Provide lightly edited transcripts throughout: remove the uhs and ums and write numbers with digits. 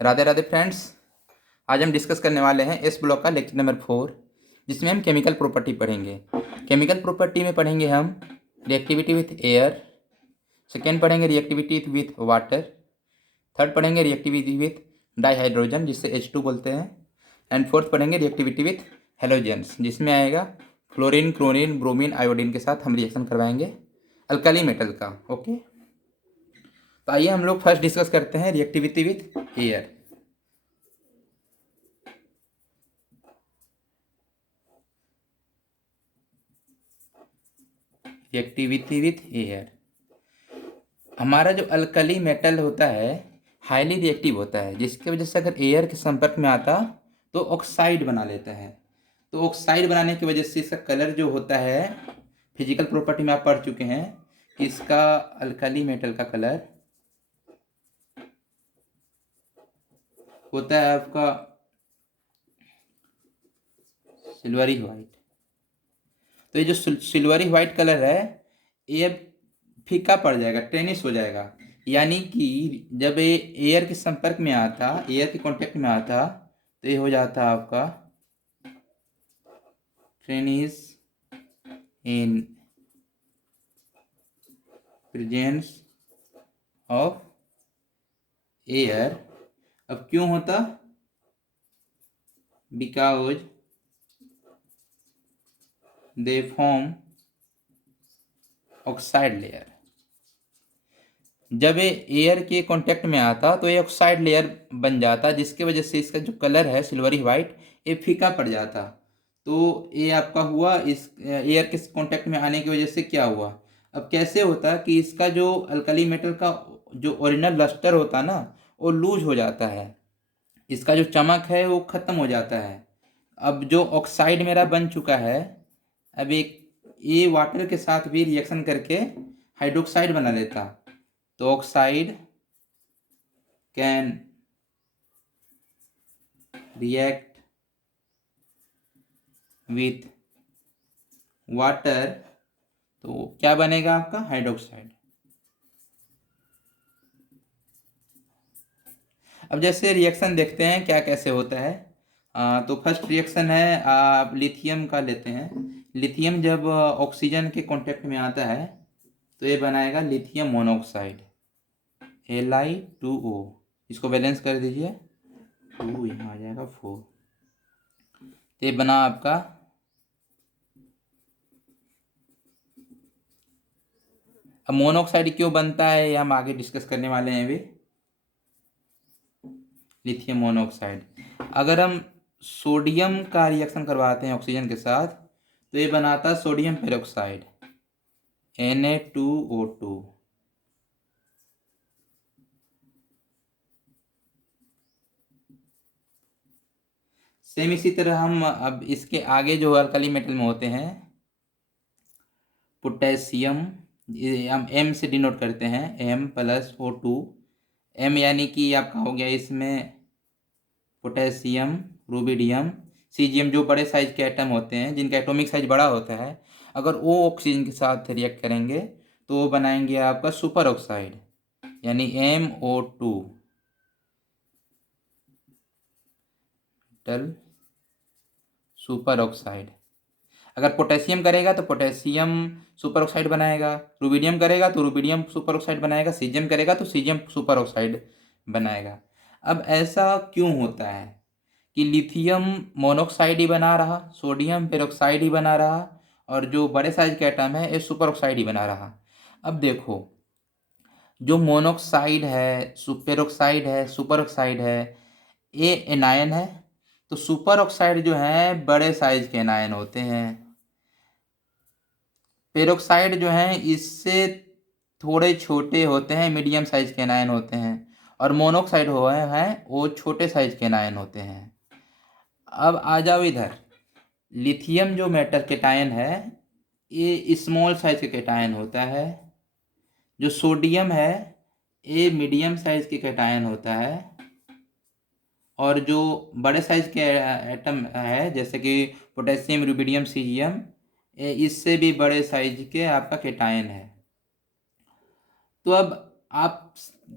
Radhe Radhe friends. आज हम discuss करने वाले हैं एस ब्लॉक का लेक्चर नंबर 4, जिसमें हम केमिकल प्रॉपर्टी पढ़ेंगे। केमिकल प्रॉपर्टी में पढ़ेंगे हम रिएक्टिविटी विथ एयर, सेकेंड पढ़ेंगे रिएक्टिविटी विथ वाटर, थर्ड पढ़ेंगे रिएक्टिविटी विथ डाईहाइड्रोजन जिससे H2 बोलते हैं, एंड फोर्थ पढ़ेंगे रिएक्टिविटी विथ हेलोजेंस जिसमें आएगा फ्लोरीन, क्लोरीन, ब्रोमीन, आयोडीन के साथ हम रिएक्शन करवाएंगे अल्काली मेटल का। ओके, तो आइए हम लोग फर्स्ट डिस्कस करते हैं reactivity with air. Reactivity with air, हमारा जो अल्कली मेटल होता है हाईली रिएक्टिव होता है, जिसकी वजह से अगर एयर के संपर्क में आता तो ऑक्साइड बना लेता है। तो ऑक्साइड बनाने की वजह से इसका कलर जो होता है, फिजिकल प्रॉपर्टी में आप पढ़ चुके हैं कि इसका अल्कली मेटल का कलर होता है आपका सिल्वरी वाइट। तो ये जो सिल्वरी वाइट कलर है ये फीका पड़ जाएगा, टेनिश हो जाएगा। यानी कि जब ये एयर के संपर्क में आता, एयर के कांटेक्ट में आता, तो ये हो जाता आपका टेनिश इन प्रेजेंस ऑफ एयर। अब क्यों होता? Because they form oxide layer. जब ये एयर के कांटेक्ट में आता तो ये ऑक्साइड लेयर बन जाता, जिसकी वजह से इसका जो कलर है सिल्वरी वाइट ये फीका पड़ जाता। तो ये आपका हुआ, इस एयर के कांटेक्ट में आने की वजह से क्या हुआ। अब कैसे होता कि इसका जो अल्कली मेटल का जो ओरिजिनल लस्टर होता ना वो लूज हो जाता है, इसका जो चमक है वो ख़त्म हो जाता है। अब जो ऑक्साइड मेरा बन चुका है, अब एक ये वाटर के साथ भी रिएक्शन करके हाइड्रोक्साइड बना लेता। तो oxide can react with water, तो क्या बनेगा आपका हाइड्रोक्साइड। अब जैसे रिएक्शन देखते हैं क्या कैसे होता है। तो फर्स्ट रिएक्शन है, आप लिथियम का लेते हैं। लिथियम जब ऑक्सीजन के कांटेक्ट में आता है तो ये बनाएगा लिथियम मोनोऑक्साइड Li2O। इसको बैलेंस कर दीजिए, 2 यहाँ आ जाएगा 4। तो ये बना आपका अब मोनोऑक्साइड क्यों बनता है ये हम आगे डिस्कस करने वाले हैं। अभी लिथियम मोनोऑक्साइड, अगर हम सोडियम का रिएक्शन करवाते हैं ऑक्सीजन के साथ तो ये बनाता सोडियम पेरोक्साइड Na2O2। सेम इसी तरह हम अब इसके आगे जो अल्कली मेटल में होते हैं पोटेशियम, हम M से डिनोट करते हैं, M+O2। M यानी कि आपका हो गया इसमें पोटेशियम, रुबिडियम, सीजियम, जो बड़े साइज के एटम होते हैं जिनका एटॉमिक साइज बड़ा होता है, अगर वो ऑक्सीजन के साथ रिएक्ट करेंगे तो वो बनाएंगे आपका सुपर ऑक्साइड यानी MO2 टल सुपर ऑक्साइड। अगर पोटेशियम करेगा तो पोटेशियम सुपर ऑक्साइड बनाएगा, रुबिडियम करेगा तो रुबिडियम सुपर ऑक्साइड बनाएगा, सीजियम करेगा तो सीजियम सुपर ऑक्साइड बनाएगा। अब ऐसा क्यों होता है कि लिथियम मोनोऑक्साइड ही बना रहा, सोडियम पेरोक्साइड ही बना रहा, और जो बड़े साइज के एटम है ये सुपर ऑक्साइड ही बना रहा। अब देखो, जो मोनोऑक्साइड है, पेरोक्साइड है, सुपर ऑक्साइड है, ये एनायन है। तो सुपर ऑक्साइड जो है बड़े साइज के एनायन होते हैं, पेरोक्साइड जो है इससे थोड़े छोटे होते हैं, मीडियम साइज के एनायन होते हैं, और मोनोऑक्साइड हो है वो छोटे साइज के एनायन होते हैं। अब आ जाओ इधर, लिथियम जो मेटल केटायन है ये स्मॉल साइज के केटायन होता है, जो सोडियम है ये मीडियम साइज के केटायन होता है, और जो बड़े साइज के एटम है जैसे कि पोटेशियम, रुबिडियम, सीजियम, इससे भी बड़े साइज के आपका केटायन है। तो अब आप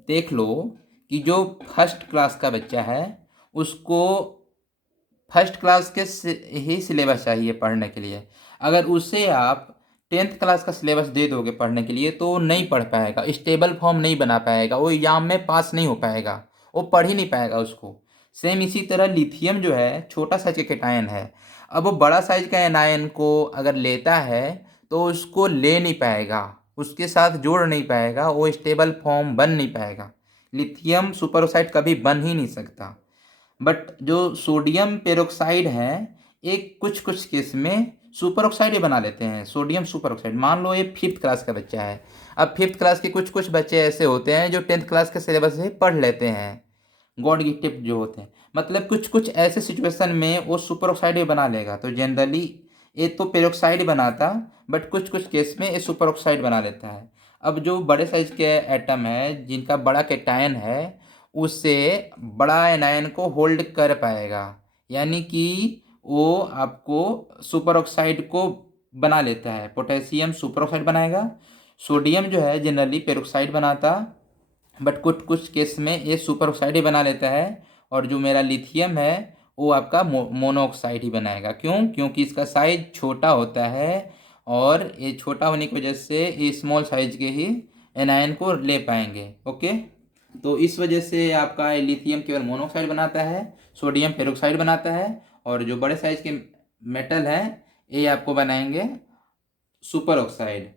देख लो कि जो फर्स्ट क्लास का बच्चा है उसको फर्स्ट क्लास के ही सिलेबस चाहिए पढ़ने के लिए। अगर उसे आप 10th क्लास का सिलेबस दे दोगे पढ़ने के लिए तो वो नहीं पढ़ पाएगा, स्टेबल फॉर्म नहीं बना पाएगा, वो एग्जाम में पास नहीं हो पाएगा, वो पढ़ ही नहीं पाएगा उसको। सेम इसी तरह लिथियम जो है छोटा साइज का कैटायन है। अब वो बड़ा साइज का एनायन को अगर लेता है तो उसको ले नहीं पाएगा, उसके साथ जोड़ नहीं पाएगा, वो स्टेबल फॉर्म बन नहीं पाएगा। लिथियम सुपर ऑक्साइड कभी बन ही नहीं सकता। बट जो सोडियम पेरोक्साइड है एक कुछ कुछ केस में सुपर ऑक्साइड ही बना लेते हैं। सोडियम सुपर ऑक्साइड, मान लो ये 5th क्लास का बच्चा है। अब 5th क्लास के कुछ कुछ बच्चे ऐसे होते हैं जो 10th क्लास के सिलेबस से पढ़ लेते हैं, गॉड गिफ्टेड जो होते हैं। मतलब कुछ कुछ ऐसे सिचुएशन में वो सुपर ऑक्साइड ही बना लेगा। तो जनरली ये तो पेरोक्साइड बनाता, बट कुछ कुछ केस में ये सुपर ऑक्साइड बना लेता है। अब जो बड़े साइज के एटम है जिनका बड़ा कैटायन है उससे बड़ा एनायन को होल्ड कर पाएगा, यानी कि वो आपको सुपर ऑक्साइड को बना लेता है। पोटेशियम सुपर ऑक्साइड बनाएगा, सोडियम जो है जनरली पेरोक्साइड बनाता, बट कुछ कुछ केस में ये सुपर ऑक्साइड ही बना लेता है। और जो मेरा लिथियम है वो आपका मोनोऑक्साइड ही बनाएगा। क्यों? क्योंकि इसका साइज छोटा होता है और ये छोटा होने की वजह से ये स्मॉल साइज के ही एनायन को ले पाएंगे। ओके, तो इस वजह से आपका लिथियम केवल मोनोऑक्साइड बनाता है, सोडियम पेरोक्साइड बनाता है, और जो बड़े साइज के मेटल हैं ये आपको बनाएंगे सुपर ऑक्साइड।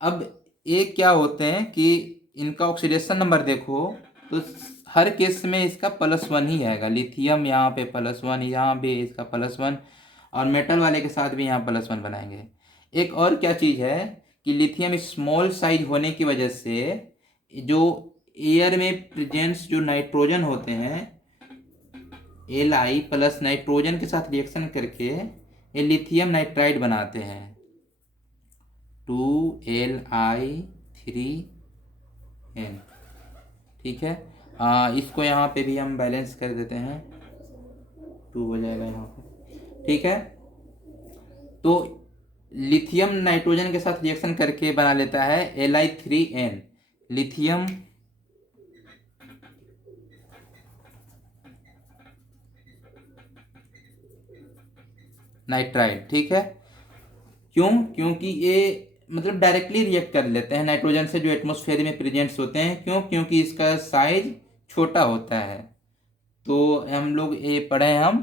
अब ये क्या होते हैं कि इनका ऑक्सीडेशन नंबर देखो तो हर केस में इसका +1 ही आएगा। लिथियम यहाँ पे +1, यहाँ भी इसका +1, और मेटल वाले के साथ भी यहाँ +1 बनाएंगे। एक और क्या चीज़ है कि लिथियम स्मॉल साइज होने की वजह से जो एयर में प्रेजेंट्स जो नाइट्रोजन होते हैं Li प्लस नाइट्रोजन के साथ रिएक्शन करके ये लिथियम नाइट्राइड बनाते हैं 2Li3n। ठीक है, इसको यहाँ पे भी हम बैलेंस कर देते हैं, 2 हो जाएगा यहाँ पे। ठीक है, तो लिथियम नाइट्रोजन के साथ रिएक्शन करके बना लेता है Li3n, लिथियम नाइट्राइड। ठीक है, क्यों? क्योंकि ये मतलब डायरेक्टली रिएक्ट कर लेते हैं नाइट्रोजन से जो एटमॉस्फेयर में प्रेजेंट्स होते हैं। क्यों? क्योंकि इसका साइज छोटा होता है। तो हम लोग ये पढ़े हैं हम,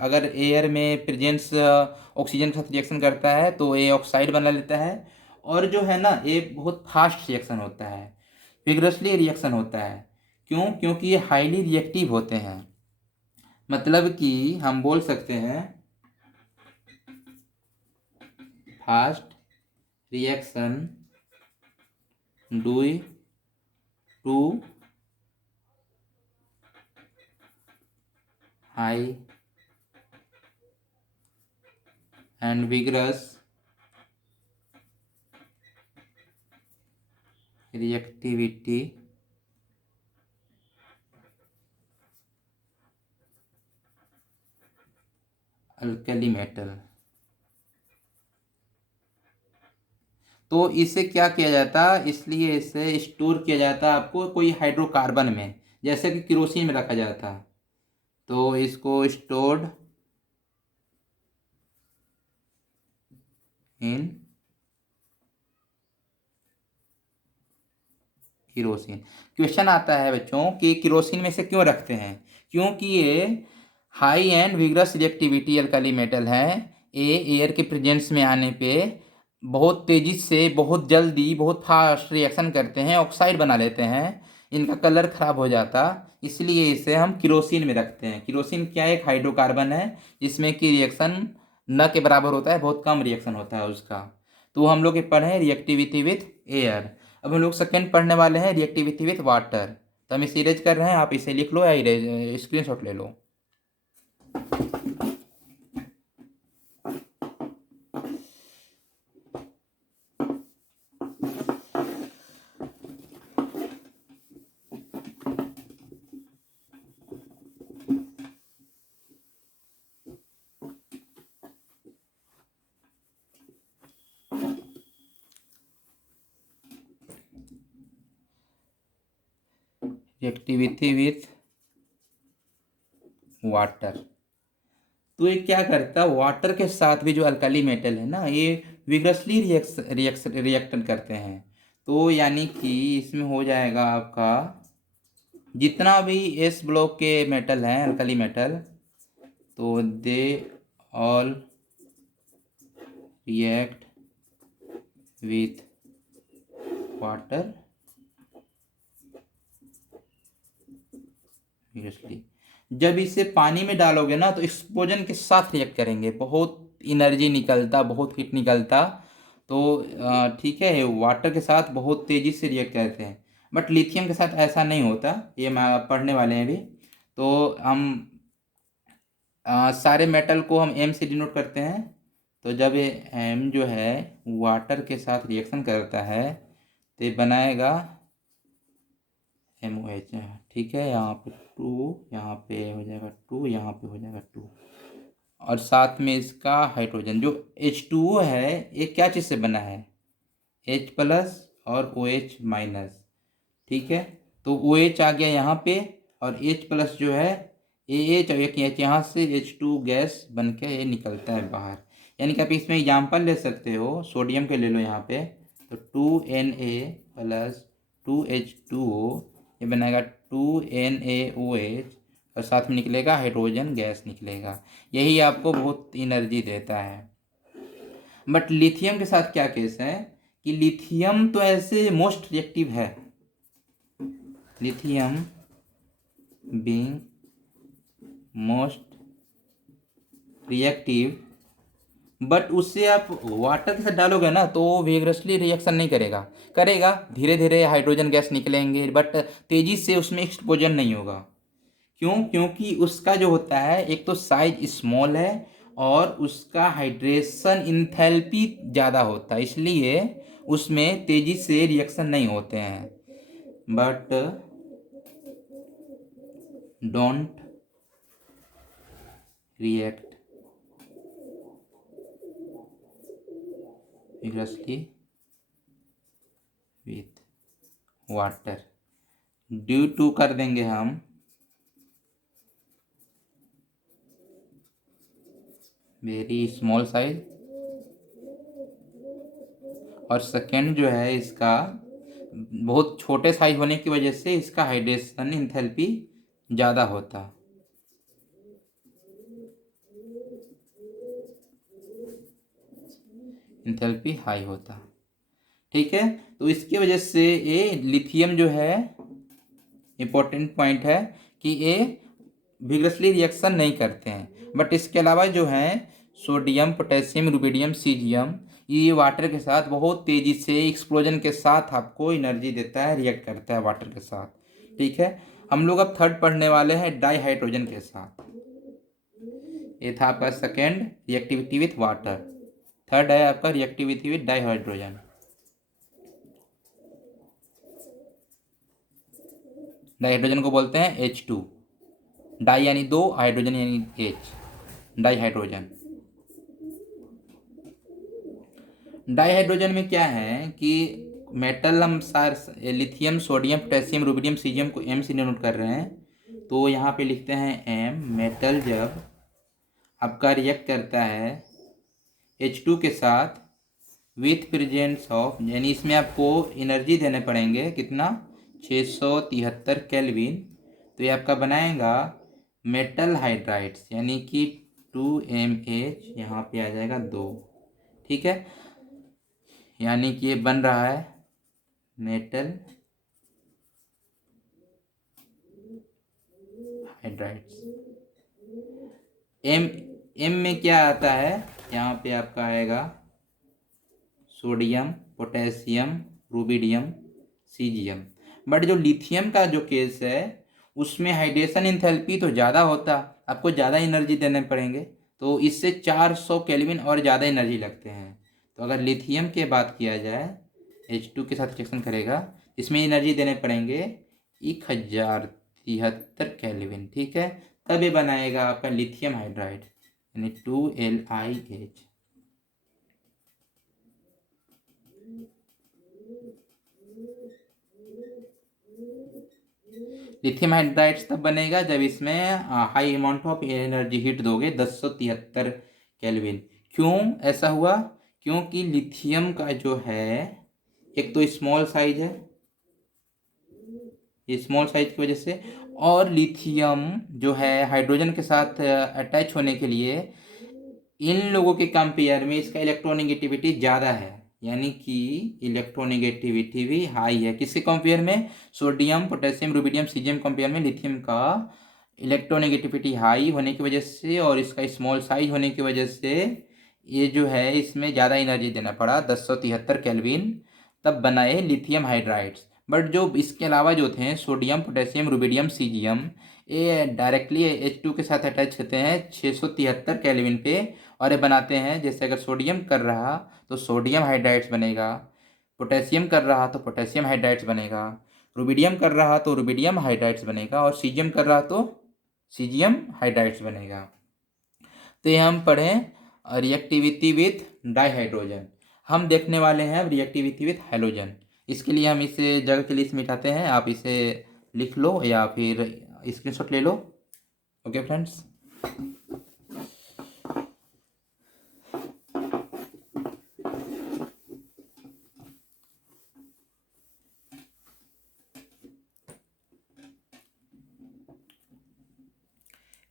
अगर एयर में प्रेजेंस ऑक्सीजन के साथ रिएक्शन करता है तो ये ऑक्साइड बना लेता है। और जो है ना ये बहुत फास्ट रिएक्शन होता है, विग्रसली रिएक्शन होता है। क्यों? क्योंकि ये हाईली रिएक्टिव होते हैं। मतलब कि हम बोल सकते हैं fast reaction due to high and vigorous reactivity alkali metal. तो इसे क्या किया जाता, इसलिए इसे स्टोर किया जाता आपको कोई हाइड्रोकार्बन में, जैसे कि केरोसिन में रखा जाता। तो इसको स्टोर्ड इन केरोसिन। क्वेश्चन आता है बच्चों कि केरोसिन में से क्यों रखते हैं? क्योंकि ये high and vigorous reactivity alkali metal है। ये एयर के प्रेजेंस में आने पे बहुत तेजी से, बहुत जल्दी, बहुत फास्ट रिएक्शन करते हैं, ऑक्साइड बना लेते हैं, इनका कलर खराब हो जाता। इसलिए इसे हम केरोसिन में रखते हैं। केरोसिन क्या है? एक हाइड्रोकार्बन है जिसमें कि रिएक्शन न के बराबर होता है, बहुत कम रिएक्शन होता है उसका। तो हम लोग ये पढ़े रिएक्टिविटी विथ एयर। अब हम लोग सेकेंड पढ़ने वाले हैं रिएक्टिविटी विथ वाटर। तो हम इसे इरेज कर रहे हैं, आप इसे लिख लो या इरेज स्क्रीनशॉट ले लो। Reactivity with water. तो ये क्या करता है, वाटर के साथ भी जो अल्कली मेटल है ना, ये विग्रसली रिएक्शन करते हैं। तो यानी कि इसमें हो जाएगा आपका जितना भी एस ब्लॉक के मेटल हैं, अल्कली मेटल, तो they all react with water vigorously. जब इसे पानी में डालोगे ना तो एक्सप्लोजन के साथ रिएक्ट करेंगे, बहुत एनर्जी निकलता, बहुत हीट निकलता। तो ठीक है, वाटर के साथ बहुत तेज़ी से रिएक्ट करते हैं। बट लिथियम के साथ ऐसा नहीं होता, ये मैं पढ़ने वाले हैं अभी। तो हम सारे मेटल को हम एम से डिनोट करते हैं। तो जब ये एम जो है वाटर के साथ रिएक्शन करता है तो ये बनाएगा एम ओ एच। ठीक है, यहाँ पे टू, यहाँ पे हो जाएगा टू, यहाँ पे हो जाएगा टू, और साथ में इसका हाइड्रोजन जो H2O है, ये क्या चीज़ से बना है, H प्लस और OH माइनस। ठीक है, तो OH आ गया यहाँ पे, और H प्लस जो है AH, और एक H यहाँ से H2 गैस बन के ये निकलता है बाहर। यानी कि आप इसमें एग्जाम्पल ले सकते हो, सोडियम के ले लो यहाँ पे, तो 2Na प्लस 2H2O, ये बनाएगा 2NaOH, और साथ में निकलेगा हाइड्रोजन गैस निकलेगा। यही आपको बहुत एनर्जी देता है। बट लिथियम के साथ क्या केस है कि लिथियम तो ऐसे मोस्ट रिएक्टिव है, lithium being most reactive, but उससे आप वाटर के साथ डालोगे ना तो विग्रसली रिएक्शन नहीं करेगा, करेगा धीरे धीरे हाइड्रोजन गैस निकलेंगे, बट तेजी से उसमें एक्सप्लोजन नहीं होगा। क्यों? क्योंकि उसका जो होता है, एक तो साइज स्मॉल है और उसका हाइड्रेशन इंथैल्पी ज़्यादा होता है, इसलिए उसमें तेजी से रिएक्शन नहीं होते हैं। But don't react vigorously with water due to कर देंगे हम वेरी स्मॉल साइज, और सेकेंड जो है इसका बहुत छोटे साइज होने की वजह से इसका हाइड्रेशन इंथैल्पी ज़्यादा होता, इंथैल्पी हाई होता। ठीक है, तो इसकी वजह से ये लिथियम जो है, इंपॉर्टेंट पॉइंट है कि ये विग्रसली रिएक्शन नहीं करते हैं। बट इसके अलावा जो है सोडियम, पोटेशियम, रुबिडियम, सीजियम, ये वाटर के साथ बहुत तेज़ी से एक्सप्लोजन के साथ आपको एनर्जी देता है, रिएक्ट करता है वाटर के साथ। ठीक है, हम लोग अब थर्ड पढ़ने वाले हैं डाईहाइड्रोजन के साथ। ये था आपका second, reactivity with water. Third है आपका रिएक्टिविटी विथ डाईहाइड्रोजन। डाईहाइड्रोजन को बोलते हैं H2, डाई यानी दो, हाइड्रोजन यानी H, डाईहाइड्रोजन। डाईहाइड्रोजन में क्या है कि मेटल हम सार lithium, sodium, potassium, rubidium, caesium को एम से डिनोट कर रहे हैं। तो यहाँ पे लिखते हैं एम। मेटल जब आपका रिएक्ट करता है H2 के साथ विथ प्रेजेंस ऑफ, यानी इसमें आपको एनर्जी देने पड़ेंगे कितना, 673 केल्विन। तो ये आपका बनाएगा मेटल हाइड्राइड्स, यानी कि 2MH, यहाँ पे आ जाएगा 2। ठीक है, यानी कि ये बन रहा है मेटल हाइड्राइड्स। एम, एम में क्या आता है, यहाँ पे आपका आएगा sodium, potassium, rubidium, caesium. But जो लिथियम का जो केस है उसमें हाइड्रेशन इंथैल्पी तो ज़्यादा होता, आपको ज़्यादा एनर्जी देने पड़ेंगे, तो इससे 400 केल्विन और ज़्यादा एनर्जी लगते हैं। तो अगर लिथियम के बात किया जाए, H2 के साथ रिएक्शन करेगा, इसमें एनर्जी देने पड़ेंगे 1073 केल्विन। ठीक है, तब ये बनाएगा आपका लिथियम हाइड्राइड, यानी 2LiH। लिथियम हाइड्राइड्स तब बनेगा जब इसमें high amount of energy heat दोगे 1073 केल्विन। क्यों ऐसा हुआ? क्योंकि लिथियम का जो है एक तो स्मॉल साइज है, ये स्मॉल साइज की वजह से, और लिथियम जो है हाइड्रोजन के साथ अटैच होने के लिए इन लोगों के कंपेयर में इसका इलेक्ट्रोनेगेटिविटी ज़्यादा है, यानी कि इलेक्ट्रोनेगेटिविटी भी हाई है। किसके कंपेयर में? Sodium, potassium, rubidium, caesium compare में लिथियम का इलेक्ट्रोनेगेटिविटी हाई होने की वजह से और इसका स्मॉल साइज होने की वजह से ये जो है इसमें ज़्यादा एनर्जी देना पड़ा 1073 केल्विन, तब बनाए लिथियम हाइड्राइड्स। बट जो इसके अलावा जो थे सोडियम, पोटेशियम, रुबिडियम, सीजियम, ये डायरेक्टली H2 के साथ अटैच होते हैं 673 केल्विन पे, और ये बनाते हैं, जैसे अगर सोडियम कर रहा तो सोडियम हाइड्राइड्स बनेगा, पोटेशियम कर रहा तो पोटेशियम हाइड्राइड्स बनेगा, रुबिडियम कर रहा तो रुबिडियम हाइड्राइड्स बनेगा, और सीजियम कर रहा तो सीजियम हाइड्राइड्स बनेगा। तो ये हम पढ़ें रिएक्टिविटी विथ डाइहाइड्रोजन। हम देखने वाले हैं अब रिएक्टिविटी विथ हैलोजन। इसके लिए हम इसे जगह के लिए इसे मिटाते हैं, आप इसे लिख लो या फिर स्क्रीनशॉट ले लो। ओके फ्रेंड्स,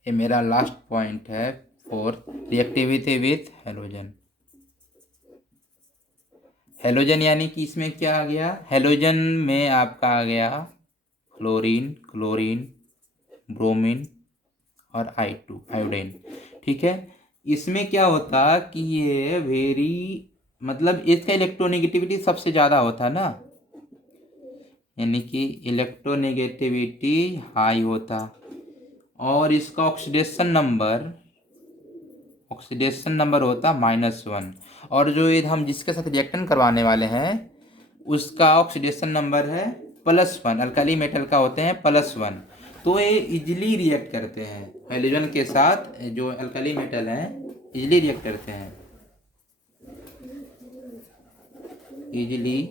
ये मेरा लास्ट पॉइंट है for reactivity with halogen. Halogen यानी कि इसमें क्या आ गया? हैलोजन में आपका आ गया फ्लोरीन, क्लोरीन, ब्रोमीन और I2 आयोडीन। ठीक है, इसमें क्या होता कि ये वेरी मतलब इसका इलेक्ट्रोनेगेटिविटी सबसे ज़्यादा होता ना, यानी कि इलेक्ट्रोनेगेटिविटी हाई होता, और इसका ऑक्सीडेशन नंबर होता -1, और जो ये हम जिसके साथ रिएक्शन करवाने वाले हैं उसका ऑक्सीडेशन नंबर है +1। अल्कली मेटल का होते हैं +1, तो ये इजीली रिएक्ट करते हैं हैलोजन के साथ। जो अल्कली मेटल हैं इजीली रिएक्ट करते हैं, इजीली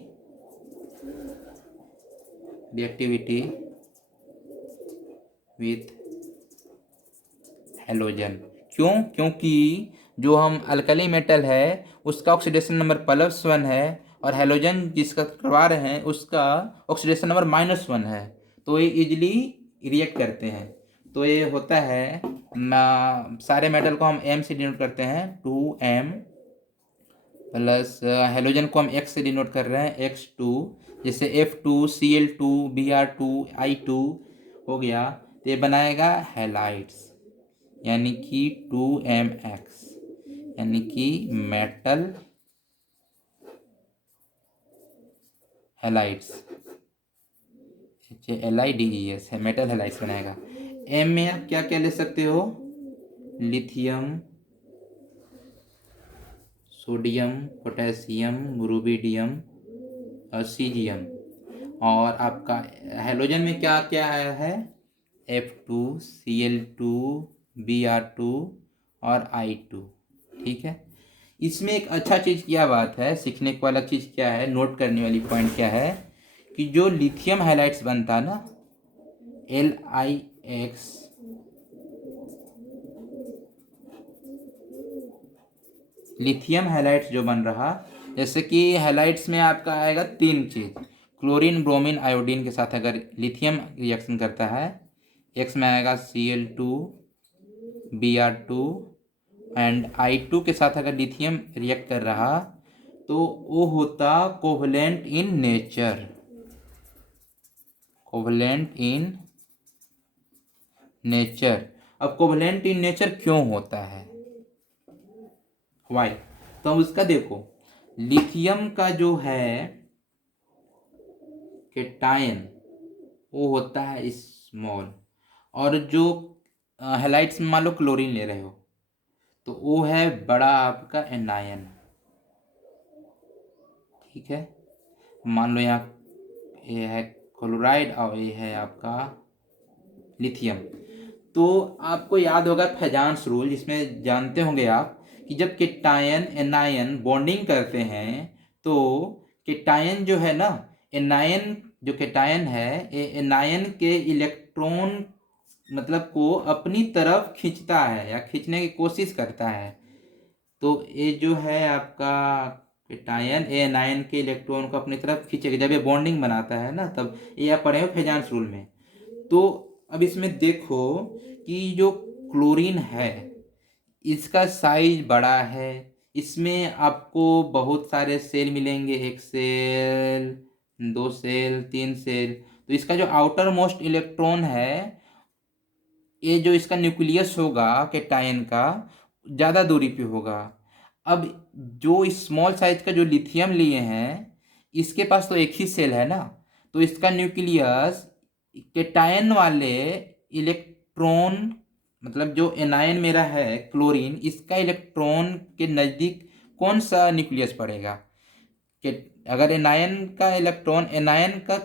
रिएक्टिविटी विथ हैलोजन। क्यों? क्योंकि जो हम अल्कली मेटल है उसका ऑक्सीडेशन नंबर +1 है, और हैलोजन जिसका करवा रहे हैं उसका ऑक्सीडेशन नंबर -1 है, तो ये इजीली रिएक्ट करते हैं। तो ये होता है सारे मेटल को हम M से डिनोट करते हैं 2M, प्लस हैलोजन को हम X से डिनोट कर रहे हैं X2, जैसे F2Cl2 Br2 I2 हो गया, तो ये बनाएगा हैलाइड्स, यानी कि 2MX, यानी कि मेटल हैलाइड्स, HALIDES है, मेटल हैलाइड्स बनाएगा। M में आप क्या क्या ले सकते हो? लिथियम, सोडियम, पोटेशियम, रुबिडियम और सीजियम। और आपका हैलोजन में क्या क्या है? F2Cl2 Br2 और I2। ठीक है, इसमें एक अच्छा चीज़ क्या बात है, सीखने को अलग चीज़ क्या है, नोट करने वाली पॉइंट क्या है कि जो लिथियम हाइलाइट्स बनता ना LiX, लिथियम हाइलाइट्स जो बन रहा, जैसे कि हाइलाइट्स में आपका आएगा 3 चीज़, क्लोरीन, ब्रोमीन, आयोडीन के साथ अगर लिथियम रिएक्शन करता है, X में आएगा Cl2 Br2, एंड I2 के साथ अगर लिथियम रिएक्ट कर रहा तो वो होता covalent in nature, covalent in nature. अब कोवलेंट इन नेचर क्यों होता है, वाई? तो उसका देखो, लिथियम का जो है केटायन वो होता है स्मॉल, और जो हैलाइड्स में मान लो क्लोरीन ले रहे हो तो वो है बड़ा आपका एनायन। ठीक है, मान लो यहाँ ये है क्लोराइड और ये है आपका लिथियम। तो आपको याद होगा फेजांस रूल, जिसमें जानते होंगे आप कि जब केटायन एनायन बॉन्डिंग करते हैं तो केटायन जो है ना, एनायन जो कैटायन है ये एनायन के इलेक्ट्रॉन मतलब को अपनी तरफ खींचता है या खींचने की कोशिश करता है। तो ये जो है आपका कैटायन ए एनायन के इलेक्ट्रॉन को अपनी तरफ खींचेगा जब ये बॉन्डिंग बनाता है ना, तब ये आप पढ़े हो फेजांस रूल में। तो अब इसमें देखो कि जो क्लोरीन है इसका साइज बड़ा है, इसमें आपको बहुत सारे सेल मिलेंगे, एक सेल, दो सेल, तीन सेल। तो इसका जो आउटर मोस्ट इलेक्ट्रॉन है, ये जो इसका न्यूक्लियस होगा कैटायन का, ज़्यादा दूरी पे होगा। अब जो स्मॉल साइज का जो लिथियम लिए हैं इसके पास तो एक ही सेल है ना, तो इसका न्यूक्लियस कैटायन वाले इलेक्ट्रॉन मतलब जो एनायन मेरा है क्लोरीन, इसका इलेक्ट्रॉन के नज़दीक कौन सा न्यूक्लियस पड़ेगा कि अगर एनायन का इलेक्ट्रॉन एनायन का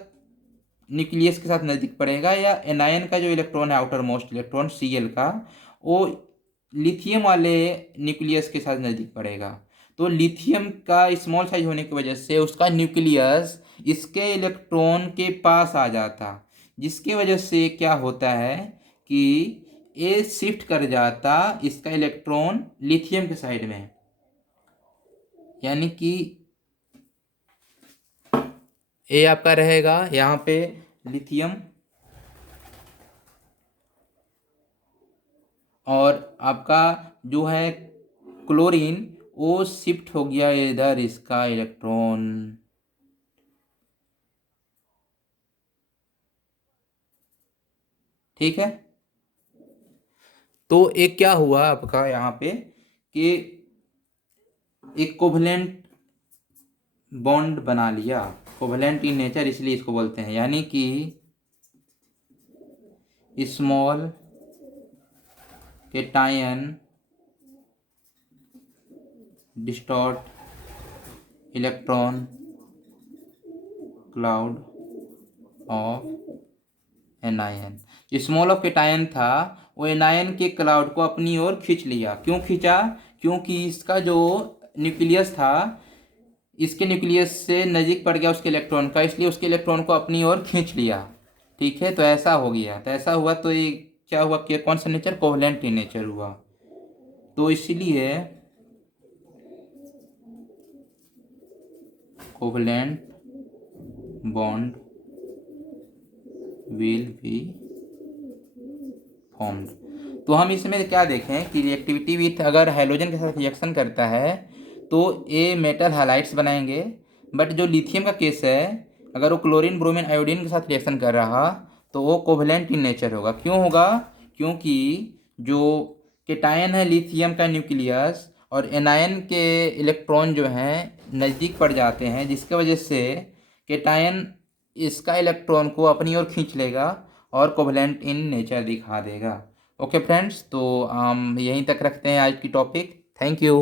न्यूक्लियस के साथ नज़दीक पड़ेगा, या एनायन का जो इलेक्ट्रॉन है आउटर मोस्ट इलेक्ट्रॉन Cl का, वो लिथियम वाले न्यूक्लियस के साथ नज़दीक पड़ेगा। तो लिथियम का स्मॉल साइज होने की वजह से उसका न्यूक्लियस इसके इलेक्ट्रॉन के पास आ जाता, जिसकी वजह से क्या होता है कि ये शिफ्ट कर जाता इसका इलेक्ट्रॉन लिथियम के साइड में, यानी कि ये आपका रहेगा यहाँ पे लिथियम, और आपका जो है क्लोरीन वो शिफ्ट हो गया इधर इसका इलेक्ट्रॉन। ठीक है, तो एक क्या हुआ आपका यहाँ पे कि एक कोवलेंट बॉन्ड बना लिया, कोवलेंट इन नेचर इसलिए इसको बोलते हैं, यानी कि small cation distort electron cloud of anion. Small of cation था वो एनायन के क्लाउड को अपनी ओर खींच लिया। क्यों खींचा? क्योंकि इसका जो न्यूक्लियस था इसके न्यूक्लियस से नज़दीक पड़ गया उसके इलेक्ट्रॉन का, इसलिए उसके इलेक्ट्रॉन को अपनी ओर खींच लिया। ठीक है, तो ऐसा हो गया, तो ऐसा हुआ तो ये क्या हुआ कि कौन सा नेचर? कोवलेंट नेचर हुआ। तो इसलिए covalent bond will be formed. तो हम इसमें क्या देखें कि रिएक्टिविटी विथ अगर हैलोजन के साथ रिएक्शन करता है तो ये मेटल हैलाइड्स बनाएंगे, बट जो लिथियम का केस है अगर वो क्लोरीन ब्रोमीन आयोडीन के साथ रिएक्शन कर रहा तो वो कोवलेंट इन नेचर होगा। क्यों होगा? क्योंकि जो कैटायन है लिथियम का न्यूक्लियस और एनायन के इलेक्ट्रॉन जो हैं नज़दीक पड़ जाते हैं, जिसके वजह से कैटायन इसका इलेक्ट्रॉन को अपनी ओर खींच लेगा और कोवलेंट इन नेचर दिखा देगा। ओके फ्रेंड्स, तो हम यहीं तक रखते हैं आज की टॉपिक। Thank you.